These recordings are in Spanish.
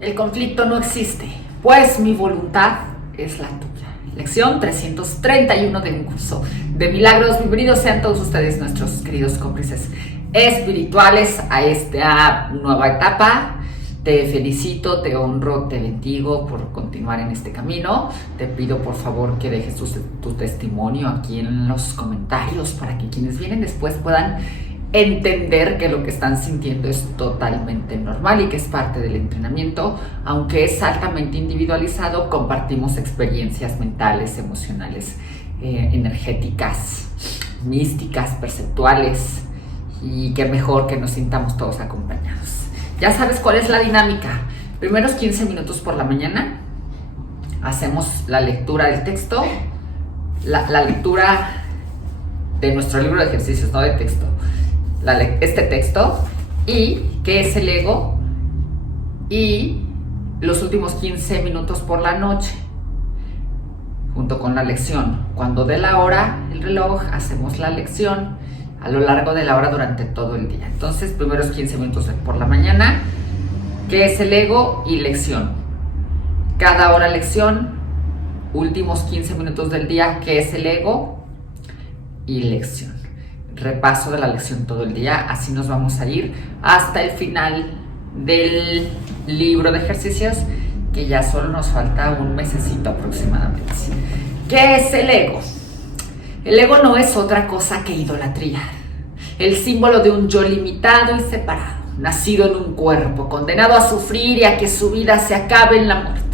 El conflicto no existe, pues mi voluntad es la tuya. Lección 331 de un curso de milagros. Bienvenidos sean todos ustedes, nuestros queridos cómplices espirituales, a esta nueva etapa. Te felicito, te honro, te bendigo por continuar en este camino. Te pido por favor que dejes tu testimonio aquí en los comentarios para que quienes vienen después puedan entender que lo que están sintiendo es totalmente normal y que es parte del entrenamiento. Aunque es altamente individualizado, compartimos experiencias mentales, emocionales, energéticas, místicas, perceptuales, y qué mejor que nos sintamos todos acompañados. Ya sabes cuál es la dinámica. Primeros 15 minutos por la mañana hacemos la lectura del texto, la lectura de nuestro libro de ejercicios, no de texto. Este texto, y qué es el ego, y los últimos 15 minutos por la noche junto con la lección. Cuando dé la hora el reloj, hacemos la lección a lo largo de la hora durante todo el día. Entonces, primeros 15 minutos por la mañana, qué es el ego y lección. Cada hora lección, últimos 15 minutos del día, qué es el ego y lección. Repaso de la lección todo el día, así nos vamos a ir hasta el final del libro de ejercicios, que ya solo nos falta un mesecito aproximadamente. ¿Qué es el ego? El ego no es otra cosa que idolatría, el símbolo de un yo limitado y separado, nacido en un cuerpo, condenado a sufrir y a que su vida se acabe en la muerte.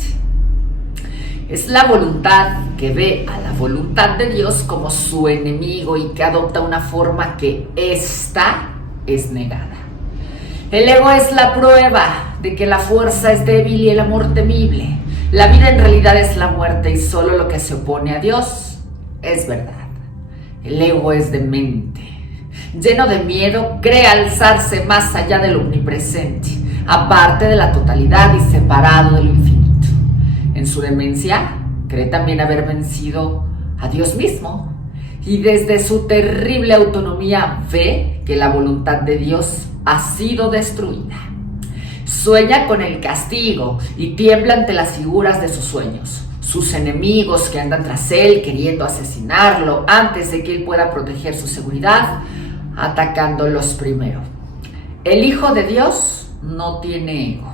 Es la voluntad que ve a la voluntad de Dios como su enemigo y que adopta una forma que ésta es negada. El ego es la prueba de que la fuerza es débil y el amor temible. La vida en realidad es la muerte y solo lo que se opone a Dios es verdad. El ego es demente, lleno de miedo, cree alzarse más allá de lo omnipresente, aparte de la totalidad y separado de lo infinito. En su demencia, cree también haber vencido a Dios mismo, y desde su terrible autonomía ve que la voluntad de Dios ha sido destruida. Sueña con el castigo y tiembla ante las figuras de sus sueños, sus enemigos que andan tras él queriendo asesinarlo antes de que él pueda proteger su seguridad, atacándolos primero. El Hijo de Dios no tiene ego.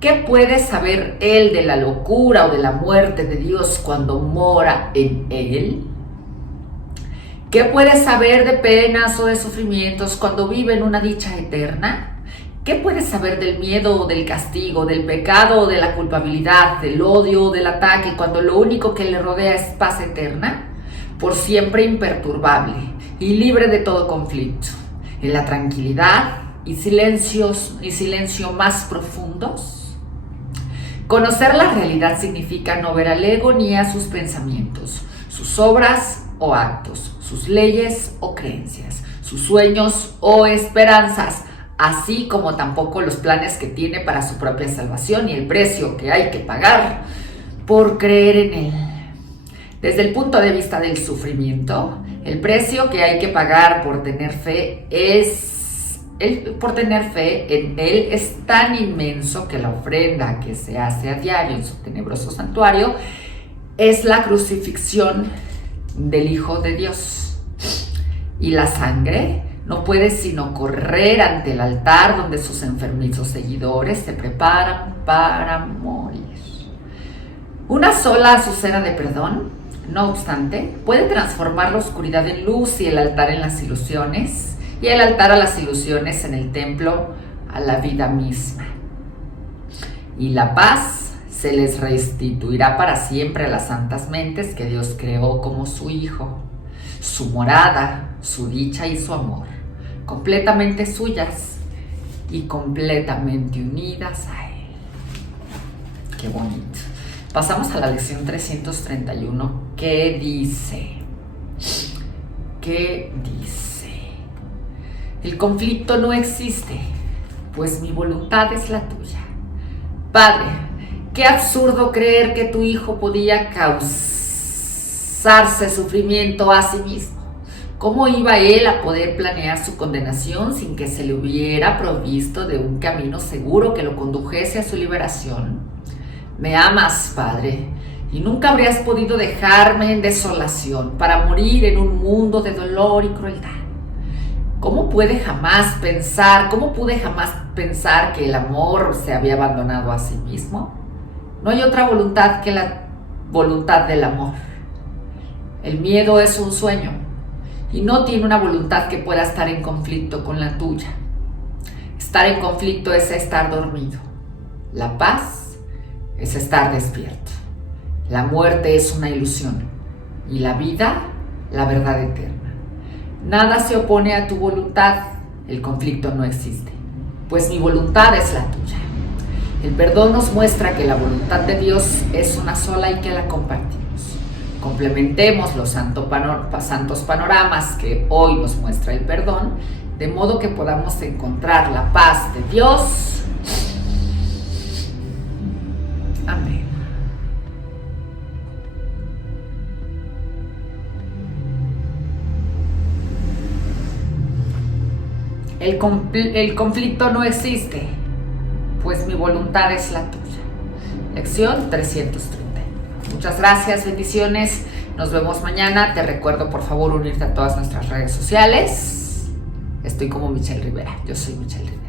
¿Qué puede saber él de la locura o de la muerte de Dios cuando mora en él? ¿Qué puede saber de penas o de sufrimientos cuando vive en una dicha eterna? ¿Qué puede saber del miedo o del castigo, del pecado o de la culpabilidad, del odio o del ataque cuando lo único que le rodea es paz eterna? Por siempre imperturbable y libre de todo conflicto, en la tranquilidad y silencio más profundos. Conocer la realidad significa no ver al ego ni a sus pensamientos, sus obras o actos, sus leyes o creencias, sus sueños o esperanzas, así como tampoco los planes que tiene para su propia salvación y el precio que hay que pagar por creer en él. Desde el punto de vista del sufrimiento, el precio que hay que pagar por tener fe en él es tan inmenso que la ofrenda que se hace a diario en su tenebroso santuario es la crucifixión del Hijo de Dios. Y la sangre no puede sino correr ante el altar donde sus enfermizos seguidores se preparan para morir. Una sola azucena de perdón, no obstante, puede transformar la oscuridad en luz y el altar en las ilusiones, y el altar a las ilusiones en el templo a la vida misma. Y la paz se les restituirá para siempre a las santas mentes que Dios creó como su Hijo, su morada, su dicha y su amor, completamente suyas y completamente unidas a Él. Qué bonito. Pasamos a la lección 331. ¿Qué dice? ¿Qué dice? El conflicto no existe, pues mi voluntad es la tuya. Padre, qué absurdo creer que tu hijo podía causarse sufrimiento a sí mismo. ¿Cómo iba él a poder planear su condenación sin que se le hubiera provisto de un camino seguro que lo condujese a su liberación? Me amas, Padre, y nunca habrías podido dejarme en desolación para morir en un mundo de dolor y crueldad. ¿Cómo pude jamás pensar que el amor se había abandonado a sí mismo? No hay otra voluntad que la voluntad del amor. El miedo es un sueño y no tiene una voluntad que pueda estar en conflicto con la tuya. Estar en conflicto es estar dormido. La paz es estar despierto. La muerte es una ilusión y la vida, la verdad eterna. Nada se opone a tu voluntad, el conflicto no existe, pues mi voluntad es la tuya. El perdón nos muestra que la voluntad de Dios es una sola y que la compartimos. Complementemos los santos panoramas que hoy nos muestra el perdón, de modo que podamos encontrar la paz de Dios. Amén. El conflicto no existe, pues mi voluntad es la tuya. Lección 330. Muchas gracias, bendiciones. Nos vemos mañana. Te recuerdo, por favor, unirte a todas nuestras redes sociales. Estoy como Michelle Rivera. Yo soy Michelle Rivera.